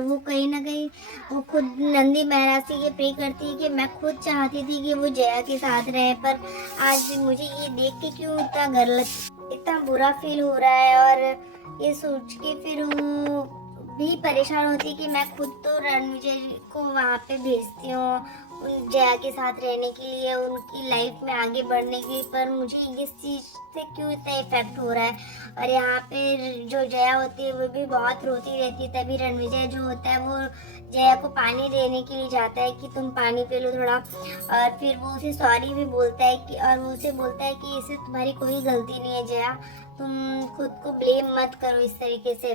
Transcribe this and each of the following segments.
वो कहीं न कहीं वो खुद नंदी महाराज से ये प्रे करती है कि मैं खुद चाहती थी कि वो जया के साथ रहे, पर आज मुझे ये देख के क्यों इतना बुरा फ़ील हो रहा है, और ये सोच के फिर वो भी परेशान होती है कि मैं खुद तो रणविजय को वहाँ पे भेजती हूँ उन जया के साथ रहने के लिए, उनकी लाइफ में आगे बढ़ने के लिए, पर मुझे इस चीज़ से क्यों इतना इफ़ेक्ट हो रहा है। और यहाँ पे जो जया होती है वो भी बहुत रोती रहती है। तभी रणविजय जो होता है वो जया को पानी देने के लिए जाता है कि तुम पानी पी लो थोड़ा, और फिर वो उसे सॉरी भी बोलता है कि, और वो उसे बोलता है कि इससे तुम्हारी कोई गलती नहीं है जया, तुम खुद को ब्लेम मत करो इस तरीके से।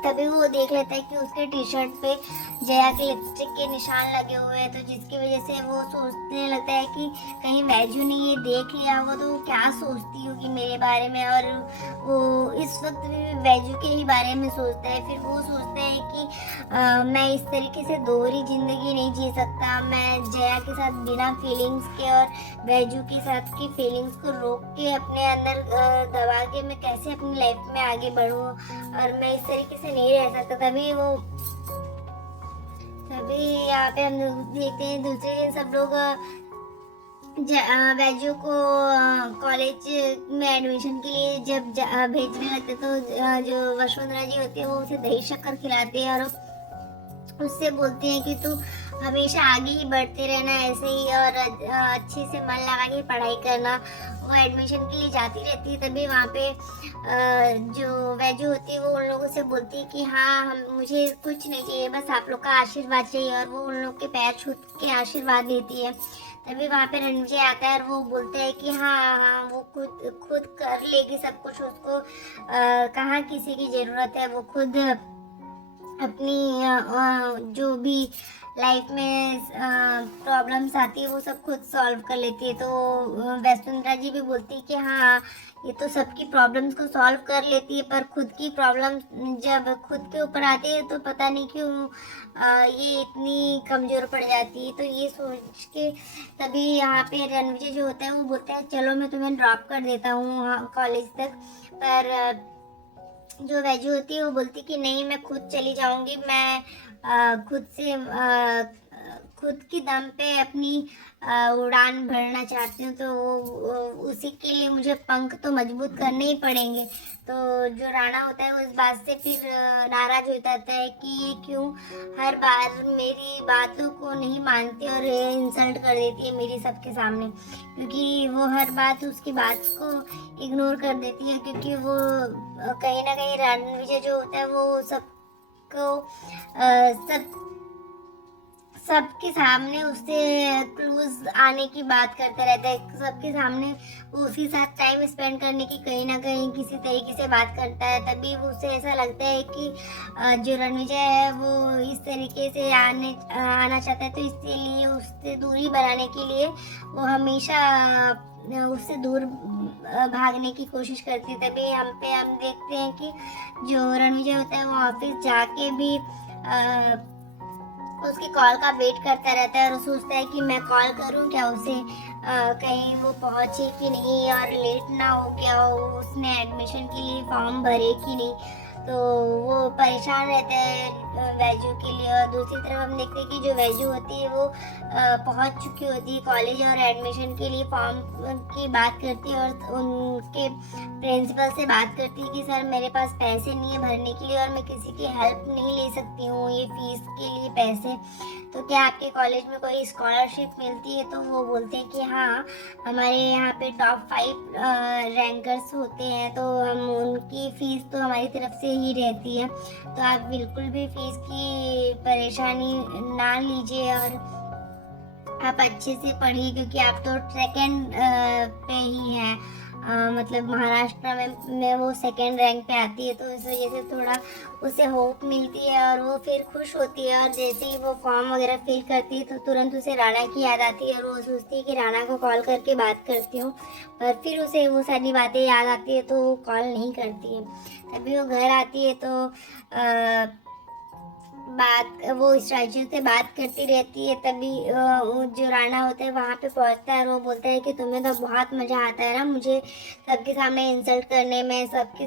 तभी वो देख लेता है कि उसके टी शर्ट पे जया के लिपस्टिक के निशान लगे हुए हैं, तो जिसकी वजह से वो सोचने लगता है कि कहीं वैजू ने ये देख लिया होगा तो वो क्या सोचती होगी मेरे बारे में, और वो इस वक्त भी वैजू के ही बारे में सोचता है। फिर वो सोचता है कि मैं इस तरीके से दोहरी जिंदगी नहीं जी सकता, मैं जया के साथ बिना फीलिंग्स के और वैजू के साथ की फीलिंग्स को रोक के अपने अंदर दबा के मैं कैसे अपनी लाइफ में आगे बढ़ूँ, और मैं इस तरीके से नहीं रह सकता। तभी यहाँ पे हम लोग देखते हैं दूसरे दिन सब लोग वैजू को कॉलेज में एडमिशन के लिए जब भेजने लगते तो जो वसुंधरा जी होती है वो उसे दही शक्कर खिलाती है, और उससे बोलती हैं कि तू हमेशा आगे ही बढ़ते रहना ऐसे ही, और अच्छे से मन लगा के पढ़ाई करना। वो एडमिशन के लिए जाती रहती है, तभी वहाँ पे जो वैजू होती है वो उन लोगों से बोलती है कि हाँ हम मुझे कुछ नहीं चाहिए, बस आप लोग का आशीर्वाद चाहिए, और वो उन लोग के पैर छू के आशीर्वाद देती है। तभी वहाँ पे रणविजय आता है और वो बोलते हैं कि हाँ हाँ वो खुद खुद कर लेगी सब कुछ, उसको कहाँ किसी की ज़रूरत है, वो खुद अपनी जो भी लाइफ में प्रॉब्लम्स आती है वो सब खुद सॉल्व कर लेती है। तो वसुंधरा जी भी बोलती है कि हाँ ये तो सबकी प्रॉब्लम्स को सॉल्व कर लेती है, पर खुद की प्रॉब्लम जब खुद के ऊपर आती है तो पता नहीं क्यों ये इतनी कमज़ोर पड़ जाती है। तो ये सोच के तभी यहाँ पे रणविजय जो होता है वो बोलता है चलो मैं तुम्हें ड्रॉप कर देता हूँ कॉलेज तक, पर जो वैजू होती है वो बोलती कि नहीं मैं खुद चली जाऊंगी, मैं खुद की दम पे अपनी उड़ान भरना चाहती हूँ, तो उसी के लिए मुझे पंख तो मजबूत करने ही पड़ेंगे। तो जो राणा होता है वो इस बात से फिर नाराज हो जाता है कि ये क्यों हर बार मेरी बातों को नहीं मानती और इंसल्ट कर देती है मेरी सबके सामने, क्योंकि वो हर बात उसकी बात को इग्नोर कर देती है, क्योंकि वो कहीं ना कहीं रणविजय जो होता है वो सबको सब सबके सामने उससे क्लोज आने की बात करता रहता है, सबके सामने वो उसके साथ टाइम स्पेंड करने की कहीं ना कहीं किसी तरीके से बात करता है। तभी वो उसे ऐसा लगता है कि जो रणविजय है वो इस तरीके से आना चाहता है, तो इसलिए उससे दूरी बनाने के लिए वो हमेशा उससे दूर भागने की कोशिश करती है। तभी हम देखते हैं कि जो रणविजय होता है वो ऑफिस जाके भी उसकी कॉल का वेट करता रहता है, और सोचता है कि मैं कॉल करूं क्या उसे, कहीं वो पहुंचे कि नहीं और लेट ना हो गया हो, उसने एडमिशन के लिए फॉर्म भरे कि नहीं। तो वो परेशान रहता है वैजू के लिए। और दूसरी तरफ हम देखते हैं कि जो वैजू होती है वो पहुंच चुकी होती है कॉलेज और एडमिशन के लिए फॉर्म की बात करती है, और उनके प्रिंसिपल से बात करती है कि सर मेरे पास पैसे नहीं है भरने के लिए और मैं किसी की हेल्प नहीं ले सकती हूँ ये फीस के लिए पैसे, तो क्या आपके कॉलेज में कोई स्कॉलरशिप मिलती है। तो वो बोलते हैं कि हाँ हमारे यहाँ पे टॉप 5 रैंकर्स होते हैं, तो हम उनकी फ़ीस तो हमारी तरफ से ही रहती है, तो आप बिल्कुल भी फ़ीस की परेशानी ना लीजिए और आप अच्छे से पढ़िए, क्योंकि आप तो सेकंड पे ही हैं, मतलब महाराष्ट्र में वो सेकंड रैंक पे आती है, तो इस वजह से थोड़ा उसे होप मिलती है और वो फिर खुश होती है। और जैसे ही वो फॉर्म वगैरह फिल करती है तो तुरंत उसे राणा की याद आती है, और वो सोचती है कि राणा को कॉल करके बात करती हूँ, पर फिर उसे वो सारी बातें याद आती है तो वो कॉल नहीं करती है। तभी वो घर आती है तो बात वो स्ट्रेचर से बात करती रहती है। तभी वो जो राणा होता है वहाँ पे पहुँचता है और वो बोलता है कि तुम्हें तो बहुत मज़ा आता है ना मुझे सबके सामने इंसल्ट करने में, सबके